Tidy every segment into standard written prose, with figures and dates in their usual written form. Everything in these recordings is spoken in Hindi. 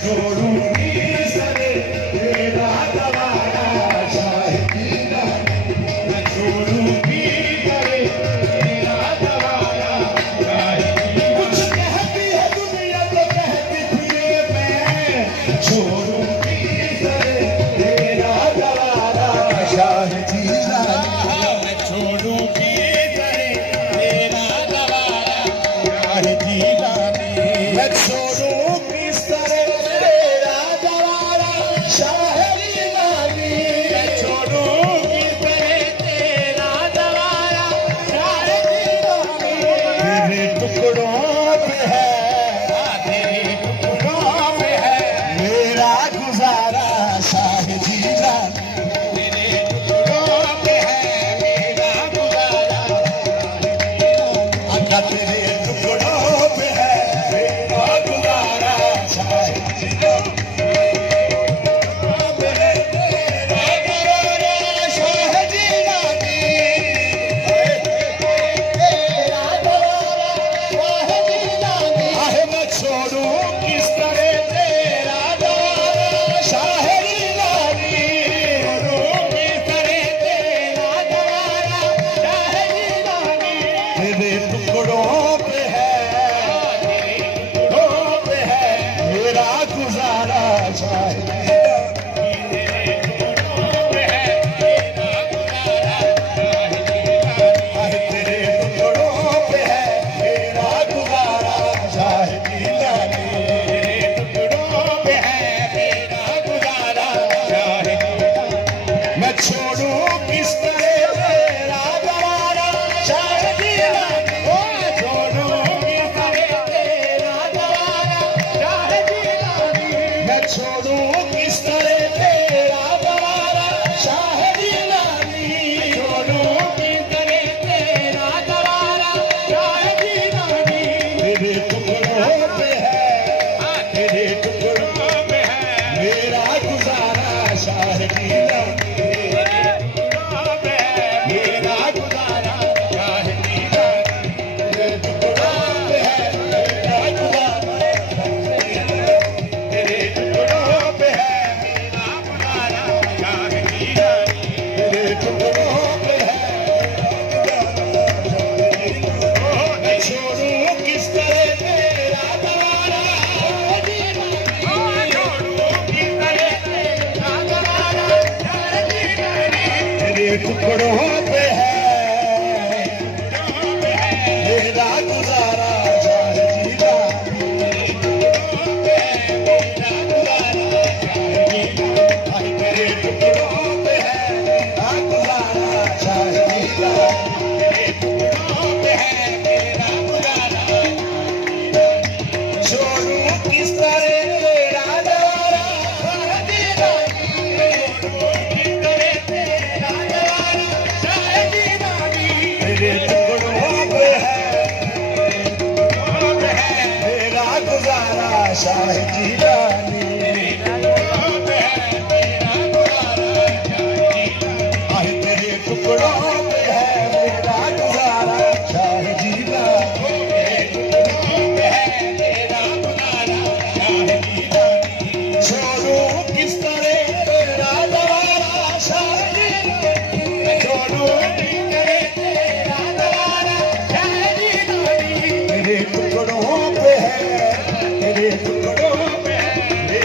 छोड़ूंगी सरे तेरा दवारा शायदी रानी मैं छोड़ूंगी सरे तेरा दवारा शायदी कुछ कहती है दुनिया तो कहती थी मैं छोड़ूंगी सरे तेरा दवारा शायदी रानी मैं छोड़ूंगी सरे तेरा दवारा शायदी रानी मैं छोड़ूंगी सरे तेरा दवारा शायदी रानी मैं छोड़ूंगी सरे तेरा दवारा शायदी रानी तेरे टुकड़ों पे है तेरे टुकड़ों पे है मेरा गुजारा शायदी रानी तेरे टुकड़ों पे है मेरा गुजारा अल्लाह तेरे टुकड़ों पे है मेरा गुजारा शायदी रानी आहे मैं छोड़ूं किस तरह तेरा दवारा शायदी रानी छोड़ूं किस तरह तेरा दवारा शायदी रानी तेरे टुकड़ों पे है टुकड़ों पे है मेरा गुजारा शायदी आहे तेरे टुकड़ों पे है मेरा गुजारा शायदी रानी तेरे टुकड़ों पे है मेरा गुजारा शायदी मैं छोड़ूं किस तरह तेरा दवारा शायदी रानी ओ छोड़ूं किस तरह तेरा दवारा शायदी रानी मैं छोड़ूं किस तरह तेरा दवारा शायदी रानी छोड़ूं किस तरह तेरा दवारा शायदी रानी तेरे टुकड़ों पे है तेरे टुकड़ों पे है मेरा गुजारा शायदी रानी तेरे टुकड़ों पे है मेरा गुजारा शायदी रानी तेरे टुकड़ों पे है मेरा गुजारा तेरे टुकड़ों पे है मेरा गुजारा शायदी रानी तेरे टुकड़ों पे है मैं छोड़ूं किस तरह तेरा दवारा शायदी रानी छोड़ूं किस तरह तेरा दवारा शायदी रानी तेरे टुकड़ों पे है मेरा गुजारा शायदी रानी मेरा गुजारा शायदी रानी तेरे टुकड़ों पे है मेरा गुजारा शायदी रानी तेरे टुकड़ों पे है मेरा गुजारा छोड़ूं किस तरह तेरा दवारा शायदी रानी छोड़ूं किस तरह तेरा दवारा शायदी रानी तेरे टुकड़ों पे है मेरा गुजारा शायदी रानी आहे तेरे टुकड़ों पे है मेरा गुजारा शायदी रानी छोड़ूं किस तरह तेरा दवारा शायदी रानी छोड़ूं किस तरह तेरा दवारा शायदी रानी तेरे टुकड़ों पे है तेरे टुकड़ों पे है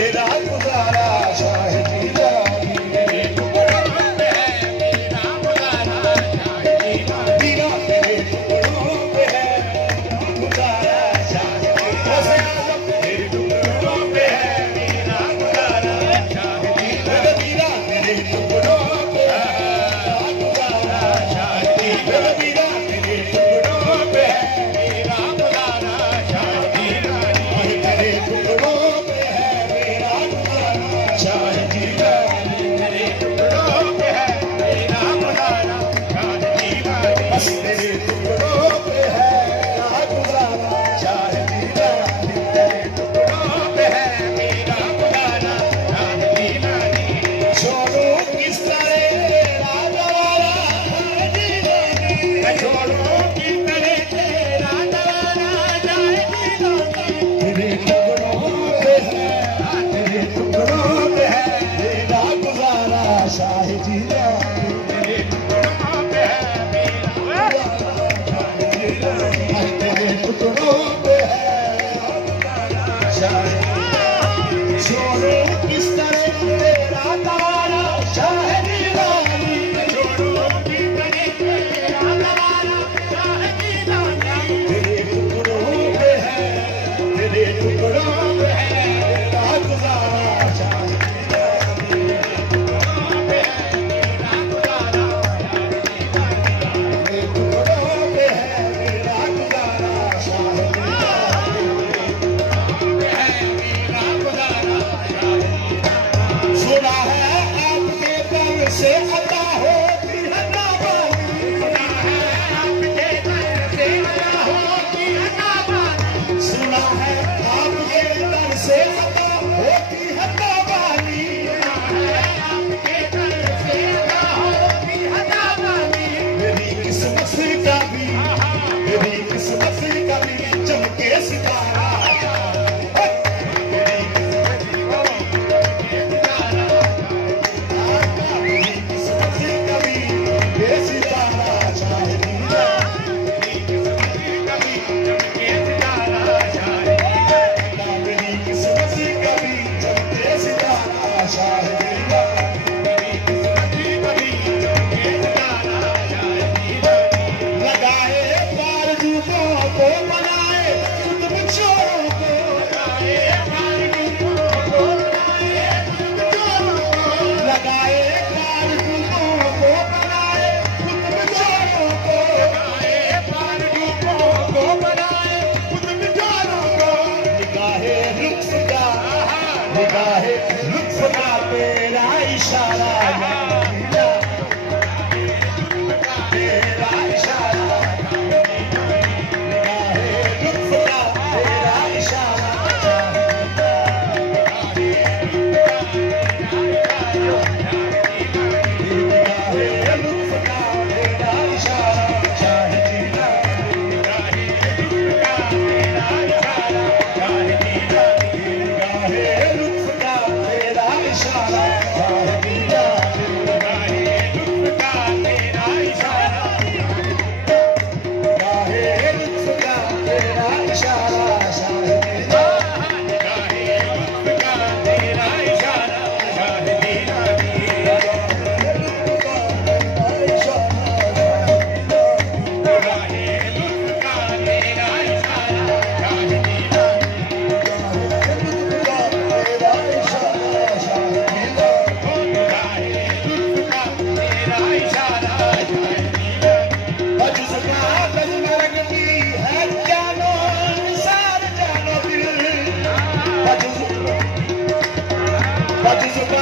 शायरी छोड़ो किस तरह तेरा तारा शायरी रानी छोड़ो किस तरह तेरा तारा शायरी रानी तेरे टुकड़ों पे है तेरे टुकड़ों पे है तेरा गुजारा शायरी रानी पे है तेरा गुजारा तेरे टुकड़ों पे है तेरा गुजारा शायरी सुना है आपके दर से अता होती है नाबानी सुना है आपके दर से अता होती है नाबानी सुना है आपके दर से अता होती है नाबानी सुना है आपके दर से अता होती है नाबानी मेरी किस्मत का भी मेरी किस्मत का भी चमके सितारा लुत्फ का तेरा इशारा तेरा इशारा लुत्फ का तेरा इशारा लुत्फ का तेरा इशारा शाहिदीना लुत्फ का तेरा इशारा शाहिदीना What is it?